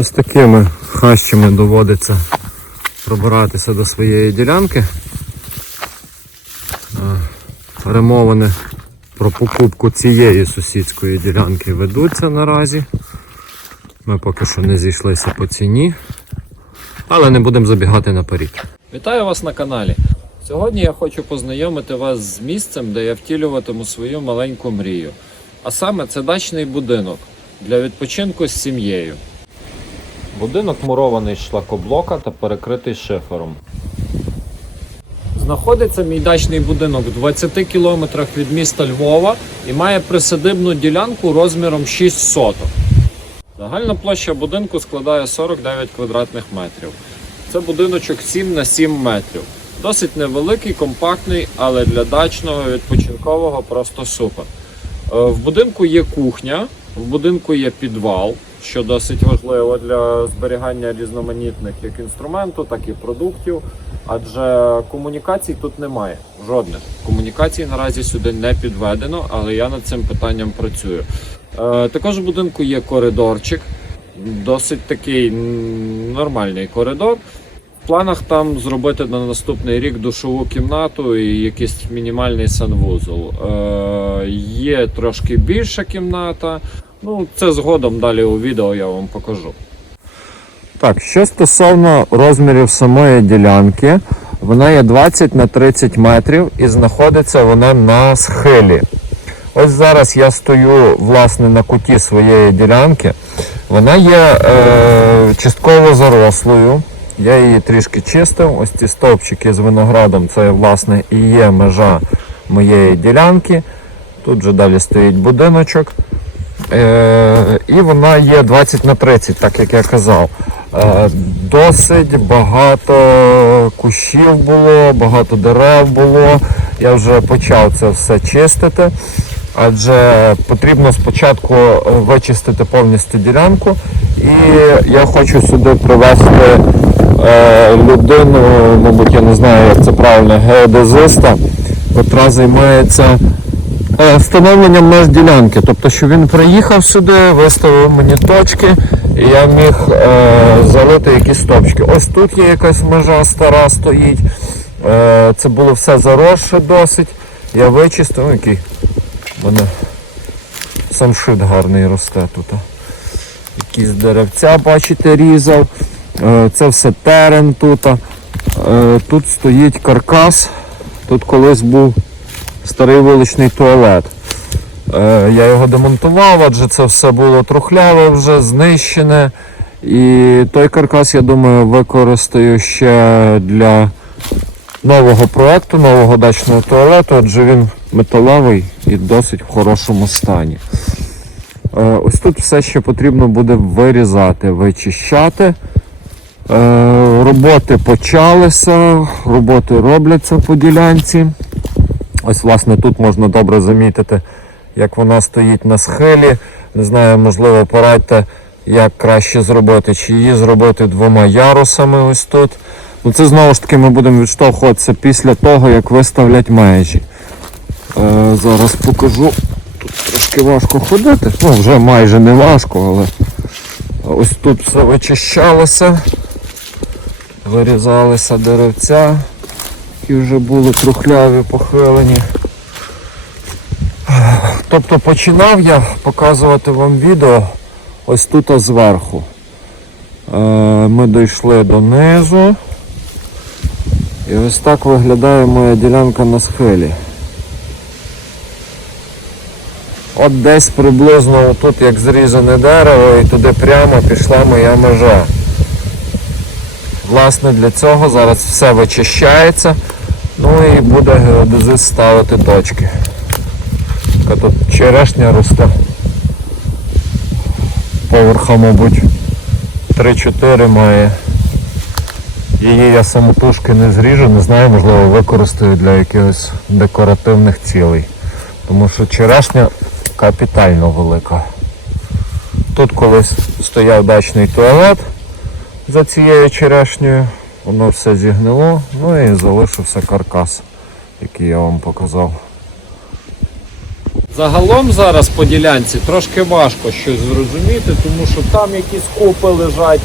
Ось такими хащами доводиться пробиратися до своєї ділянки. Перемовини про покупку цієї сусідської ділянки ведуться наразі. Ми поки що не зійшлися по ціні, але не будемо забігати наперед. Вітаю вас на каналі. Сьогодні я хочу познайомити вас з місцем, де я втілюватиму свою маленьку мрію. А саме це дачний будинок для відпочинку з сім'єю. Будинок мурований з шлакоблока та перекритий шифером. Знаходиться мій дачний будинок в 20 кілометрах від міста Львова і має присадибну ділянку розміром 6 соток. Загальна площа будинку складає 49 квадратних метрів. Це будиночок 7 на 7 метрів. Досить невеликий, компактний, але для дачного відпочинкового просто супер. Е, В будинку є кухня, в будинку є підвал, що досить важливо для зберігання різноманітних як інструменту, так і продуктів. Адже комунікацій тут немає. Жодних. Комунікацій наразі сюди не підведено, але я над цим питанням працюю. Е, Також в будинку є коридорчик, досить такий нормальний коридор. В планах там зробити на наступний рік душову кімнату і якийсь мінімальний санвузол. Е, є трошки більша кімната. Ну, це згодом далі у відео я вам покажу. Так, що стосовно розмірів самої ділянки, вона є 20 на 30 метрів і знаходиться вона на схилі. Ось зараз я стою власне на куті своєї ділянки. Вона є е, частково зарослою. Я її трішки чистив. Ось ці стовпчики з виноградом це власне і є межа моєї ділянки. Тут же далі стоїть будиночок. Е, і вона є 20 на 30, так як я казав. Е, досить багато кущів було, багато дерев було. Я вже почав це все чистити. Адже потрібно спочатку е, вичистити повністю ділянку. І я хочу сюди привезти людину, мабуть, я не знаю, як це правильно, геодезиста, котра займається встановленням меж ділянки. Тобто, що він приїхав сюди, виставив мені точки, і я міг е, залити якісь точки. Ось тут є якась межа стара стоїть. Е, це було все заросше досить. Я вичистив, ну, який в мене самшит гарний росте тут. Якісь деревця, бачите, різав. Е, Це все терен тут. Е, Тут стоїть каркас. Тут колись був старий вуличний туалет. Е, Я його демонтував, адже це все було трухляве вже, знищене. І той каркас, я думаю, використаю ще для нового проекту, нового дачного туалету, адже він металевий і досить в хорошому стані. Е, Ось тут все ще потрібно буде вирізати, вичищати. Е, Роботи почалися, роботи робляться по ділянці. Ось, власне, тут можна добре замітити, як вона стоїть на схилі. Не знаю, можливо, порадьте, як краще зробити, чи її зробити двома ярусами ось тут. Ну, це знову ж таки ми будемо відштовхуватися після того, як виставлять межі. Е, зараз покажу. Тут трошки важко ходити. Ну, вже майже не важко, але ось тут все вичищалося. Вирізалися деревця, які вже були трухляві, похилені. Тобто починав я показувати вам відео ось тут зверху. Е, Ми дійшли донизу. І ось так виглядає моя ділянка на схилі. От десь приблизно тут як зрізане дерево і туди прямо пішла моя межа. Власне для цього зараз все вичищається, ну і буде геодезист ставити точки. Така тут черешня росте. Поверха, мабуть, 3-4 має. Її я самотужки не зріжу, не знаю, можливо використаю для якихось декоративних цілей. Тому що черешня капітально велика. Тут колись стояв дачний туалет за цією черешнею, воно все зігнило, ну і залишився каркас, який я вам показав. Загалом зараз по ділянці трошки важко щось зрозуміти, тому що там якісь купи лежать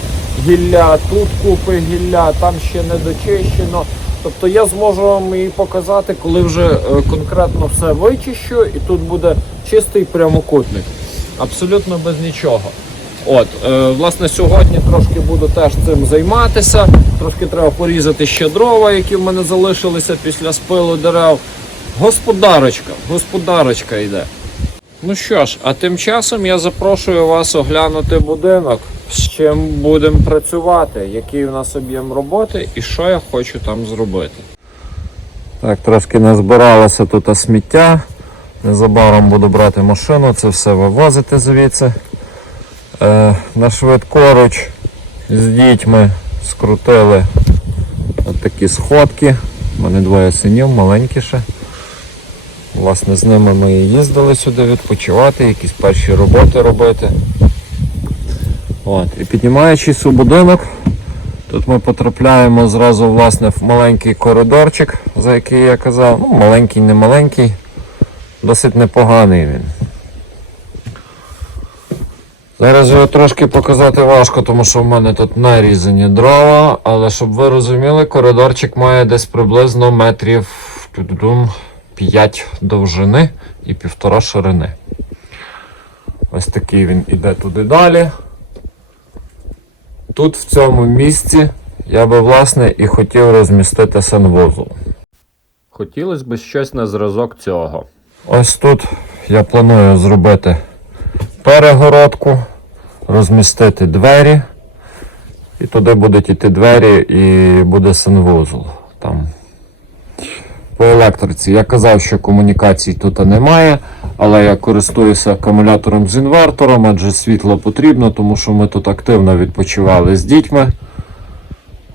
гілля, тут купи гілля, там ще не дочищено. Тобто я зможу вам її показати, коли вже е, конкретно все вичищу, і тут буде чистий прямокутник. Абсолютно без нічого. От, е, власне, сьогодні трошки буду теж цим займатися. Трошки треба порізати ще дрова, які в мене залишилися після спилу дерев. Господарочка, господарочка йде. Ну що ж, а тим часом я запрошую вас оглянути будинок, з чим будемо працювати, який у нас об'єм роботи і що я хочу там зробити. Так, трошки назбиралося тут сміття. Незабаром буду брати машину, це все вивозити звідси. Е, на швидкоруч з дітьми скрутили от такі сходки. У мене двоє синів, маленькі ще. Власне, з ними ми і їздили сюди відпочивати, якісь перші роботи робити. От. І піднімаючись у будинок, Тут ми потрапляємо зразу власне, в маленький коридорчик, за який я казав. Ну, маленький, не маленький, досить непоганий він. Зараз його трошки показати важко, тому що в мене тут нарізані дрова, але щоб ви розуміли, коридорчик має десь приблизно метрів 5 довжини і півтора ширини. Ось такий він іде туди далі. Тут в цьому місці я би власне і хотів розмістити санвузол. Хотілося б щось на зразок цього. Ось тут я планую зробити перегородку, розмістити двері. І туди будуть іти двері і буде санвузол. Там. По електриці. Я казав, що комунікацій тут немає, але я користуюся акумулятором з інвертором, адже світло потрібно, тому що ми тут активно відпочивали з дітьми.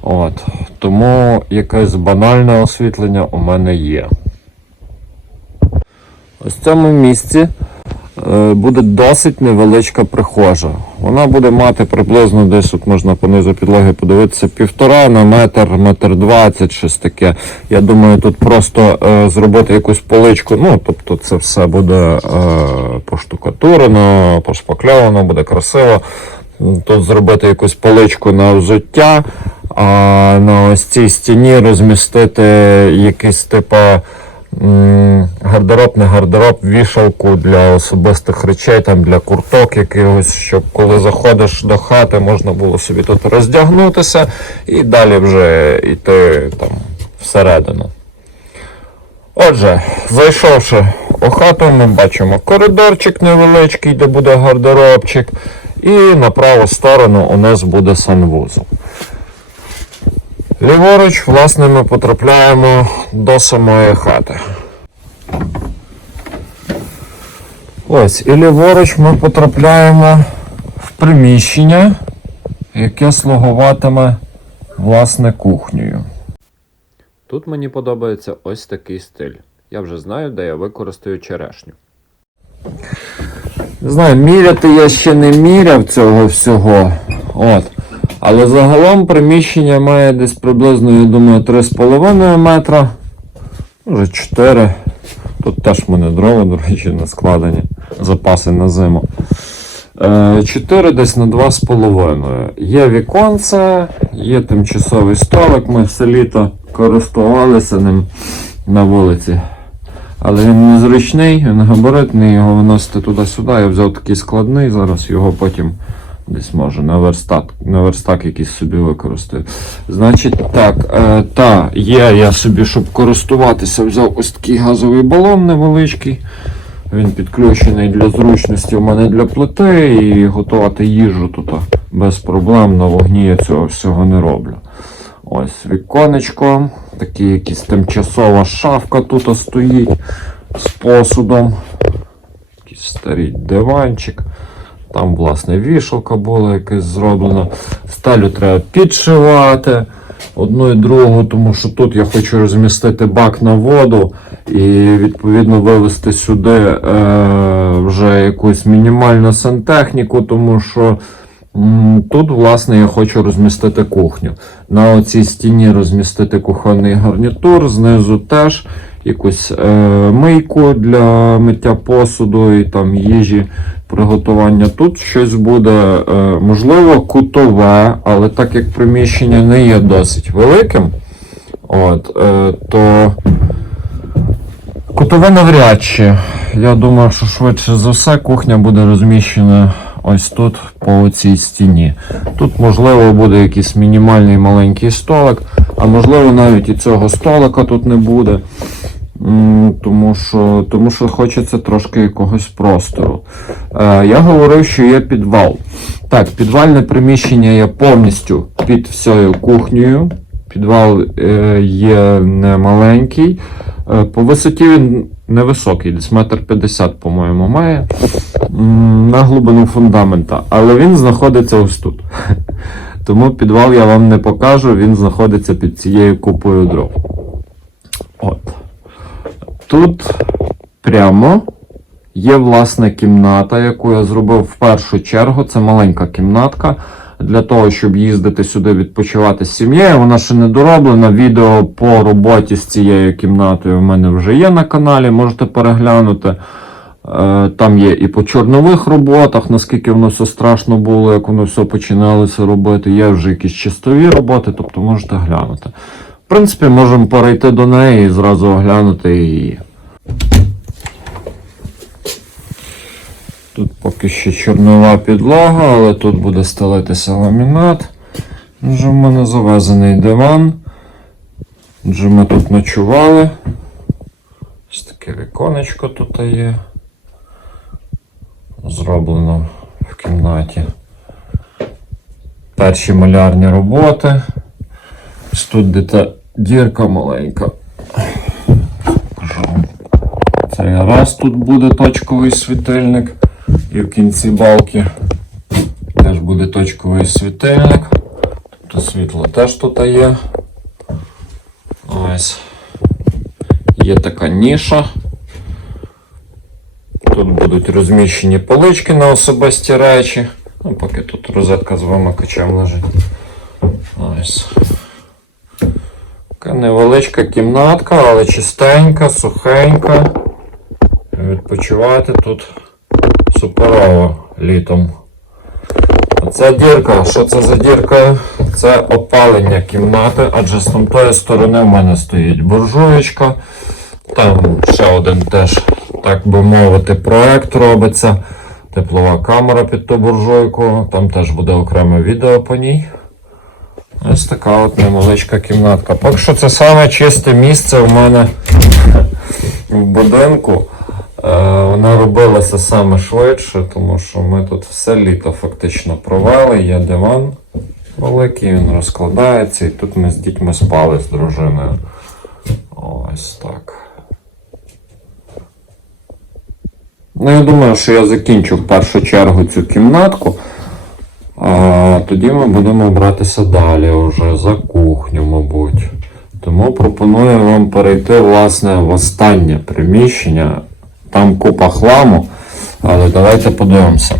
От. Тому якесь банальне освітлення у мене є. Ось в цьому місці буде досить невеличка прихожа. Вона буде мати приблизно десь, от можна понизу підлоги подивитися, півтора на метр, метр двадцять, щось таке. Я думаю, тут просто е, зробити якусь поличку. Ну, тобто це все буде е, поштукатурено, пошпакльовано, буде красиво. Тут зробити якусь поличку на взуття, а на ось цій стіні розмістити якийсь м, гардероб, не гардероб, вішалку для особистих речей, там для курток якихось, щоб коли заходиш до хати, можна було собі тут роздягнутися і далі вже йти там всередину. Отже, зайшовши у хату, ми бачимо коридорчик невеличкий, де буде гардеробчик, і на праву сторону у нас буде санвузол. Ліворуч, власне, ми потрапляємо до самої хати. Ось, і ліворуч ми потрапляємо в приміщення, яке слугуватиме власне кухнею. Тут мені подобається ось такий стиль. Я вже знаю, де я використаю черешню. Не знаю, міряти я ще не міряв цього всього. От. Але загалом приміщення має десь приблизно, я думаю, 3,5 метра. Може 4. Тут теж в мене дрова, до речі, не складені. Запаси на зиму. 4 десь на 2,5. Є віконце, є тимчасовий столик. Ми все літо користувалися ним на вулиці. Але він незручний, він габаритний, його виносити туди-сюди. Я взяв такий складний, зараз його потім десь може на верстак, на верстак якийсь собі використаю. Значить, так, е, та, є я собі, щоб користуватися, взяв ось такий газовий балон невеличкий. Він підключений для зручності у мене для плити і готувати їжу тут без проблем на вогні я цього всього не роблю. Ось віконечко, такі якісь тимчасова шафка тут стоїть з посудом. Якийсь старий диванчик. Там, власне, вішалка була якась зроблена. Стелю треба підшивати одну і другу, тому що тут я хочу розмістити бак на воду і відповідно вивести сюди е, вже якусь мінімальну сантехніку, тому що тут, власне, я хочу розмістити кухню. На оцій стіні розмістити кухонний гарнітур, знизу теж. якусь е, мийку для миття посуду і там їжі, приготування. Тут щось буде, е, можливо, кутове, але так як приміщення не є досить великим, от, е, то кутове навряд чи. Я думаю, що швидше за все кухня буде розміщена ось тут по цій стіні. Тут, можливо, буде якийсь мінімальний маленький столик, а можливо навіть і цього столика тут не буде. Тому що, тому що хочеться трошки якогось простору. Е, я говорив, що є підвал. Так, підвальне приміщення є повністю під всією кухнею. Підвал е, є не маленький. Е, по висоті він невисокий, десь метр п'ятдесят, по-моєму, має на глибину фундамента, але він знаходиться ось тут. Тому підвал я вам не покажу, він знаходиться під цією купою дров. От. Тут прямо є власне кімната, яку я зробив в першу чергу. Це маленька кімнатка. Для того, щоб їздити сюди відпочивати з сім'єю. Вона ще не дороблена. Відео по роботі з цією кімнатою в мене вже є на каналі, можете переглянути. Е, Там є і по чорнових роботах, наскільки воно все страшно було, як воно все починалося робити. Є вже якісь чистові роботи, тобто можете глянути. В принципі, можемо перейти до неї і зразу оглянути її. Тут поки що чорнова підлога, але тут буде стелитися ламінат. Вже в мене завезений диван. Вже ми тут ночували. Ось таке віконечко тут є. Зроблено в кімнаті. Перші малярні роботи. Ось тут де та дірка маленька. Це раз тут буде точковий світильник. І в кінці балки теж буде точковий світильник. Тобто світло теж тут є. Ось. Є така ніша. Тут будуть розміщені полички на особисті речі. Ну, поки тут розетка з вимикачем лежить. Ось. Така невеличка кімнатка, але чистенька, сухенька. Відпочивати тут суперово літом. Оця дірка, що це за дірка? Це опалення кімнати, адже з тої сторони в мене стоїть буржуєчка. Там ще один теж, так би мовити, проект робиться. Теплова камера під ту буржуйку. Там теж буде окреме відео по ній. Ось така от невеличка кімнатка. Поки що це саме чисте місце в мене в будинку. Е, Вона робилася саме швидше, тому що ми тут все літо фактично провели. Є диван великий, він розкладається, і тут ми з дітьми спали з дружиною. Ось так. Ну, я думаю, що я закінчу в першу чергу цю кімнатку. А тоді ми будемо братися далі вже за кухню, мабуть. Тому пропоную вам перейти власне в останнє приміщення. Там купа хламу, але давайте подивимося.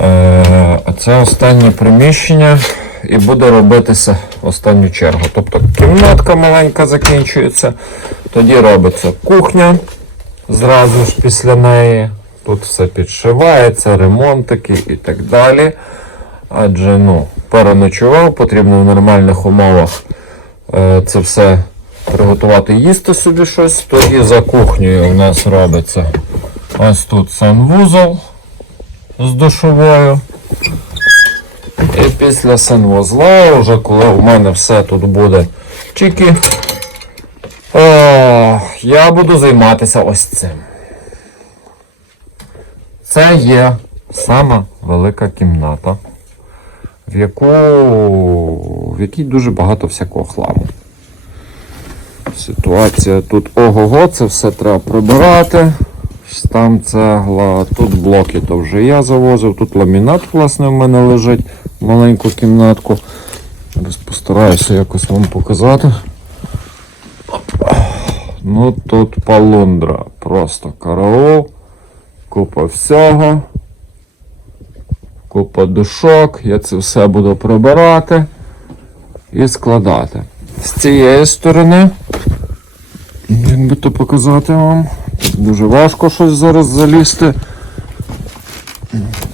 Е, це останнє приміщення і буде робитися в останню чергу. Тобто кімнатка маленька закінчується, тоді робиться кухня зразу ж після неї. Тут все підшивається, ремонтики і так далі. Адже ну, переночував, потрібно в нормальних умовах е, це все приготувати їсти собі щось. Тоді за кухнею у нас робиться ось тут санвузол з душовою. І після санвузла, вже коли в мене все тут буде чики, о, я буду займатися ось цим. Це є сама велика кімната, в яку в якій дуже багато всякого хламу. Ситуація тут ого-го, це все треба прибирати. Там цегла, тут блоки то вже я завозив, тут ламінат власне в мене лежить маленьку кімнатку. Постараюся якось вам показати. Ну тут полундра, просто караул, купа всього, купа душок, я це все буду прибирати і складати. З цієї сторони він би то показати вам. Тут дуже важко щось зараз залізти.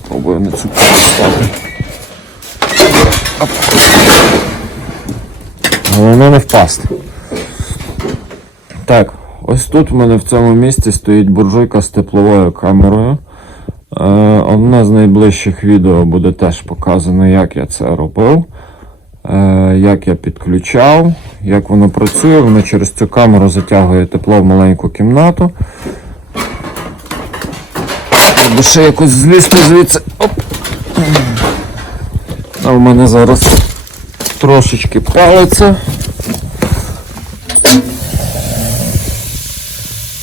Пробую на цю стати. Головне не впасти. Так, ось тут в мене в цьому місці стоїть буржуйка з тепловою камерою. Е, одне з найближчих відео буде теж показано, як я це робив, е, як я підключав, як воно працює. Воно через цю камеру затягує тепло в маленьку кімнату. Треба ще якось злізти звідси. Оп. А в мене зараз трошечки палиться.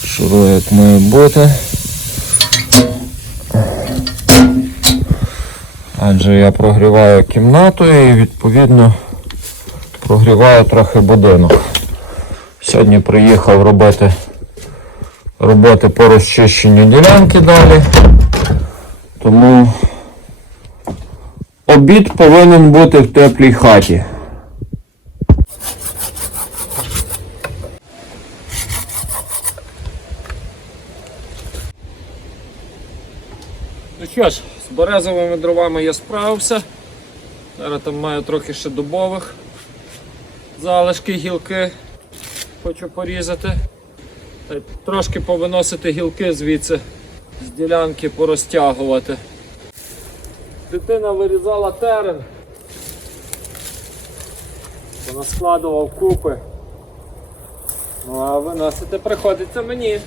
Шурує як має бути. Адже я прогріваю кімнату і відповідно прогріваю трохи будинок. Сьогодні приїхав робити роботи по розчищенню ділянки далі. Тому обід повинен бути в теплій хаті. Ну що ж, березовими дровами я справився. Зараз там маю трохи ще дубових залишки, гілки. Хочу порізати. Та Трошки повиносити гілки звідси з ділянки порозтягувати. Дитина вирізала терен. Вона складував купи. Ну а виносити приходиться мені.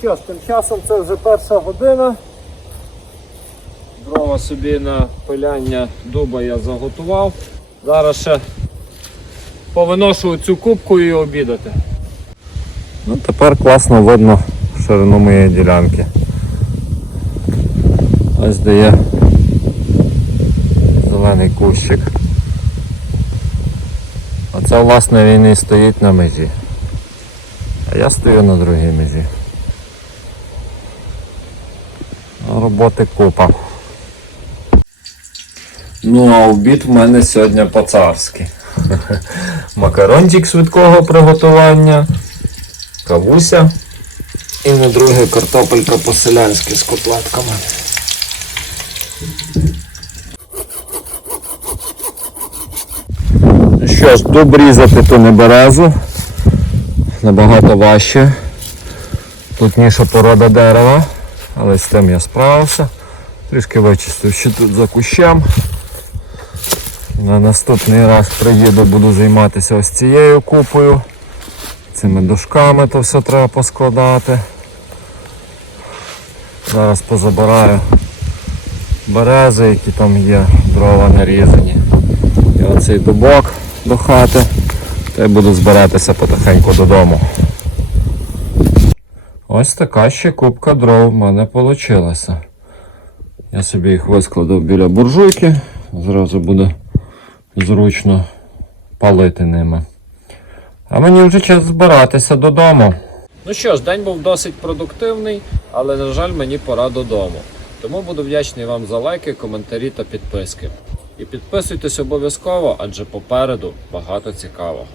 Що ж, тим часом це вже перша година. Дрова собі на пиляння дуба я заготував. Зараз ще повиношу цю кубку і обідати. Ну, тепер класно видно ширину моєї ділянки. Ось де є зелений кущик. Оце власне він і стоїть на межі. А я стою на другій межі. Ну, Роботи купа. Ну а обід в мене сьогодні по-царськи. Макарончик швидкого приготування, кавуся і на друге картопелька по-селянськи з котлетками. Ну Що ж, дуб різати то не березу. Набагато важче. Плотніша порода дерева, але з тим я справився. Трішки вичистив ще тут за кущем. На наступний раз приїду, буду займатися ось цією купою. Цими дошками то все треба поскладати. Зараз позабираю берези, які там є, дрова нарізані. І оцей дубок до хати. Та й буду збиратися потихеньку додому. Ось така ще кубка дров в мене вийшла. Я собі їх вискладав біля буржуйки. Зразу буде зручно палити ними. А мені вже час збиратися додому. Ну що ж, день був досить продуктивний, але, на жаль, мені пора додому. Тому буду вдячний вам за лайки, коментарі та підписки. І підписуйтесь обов'язково, адже попереду багато цікавого.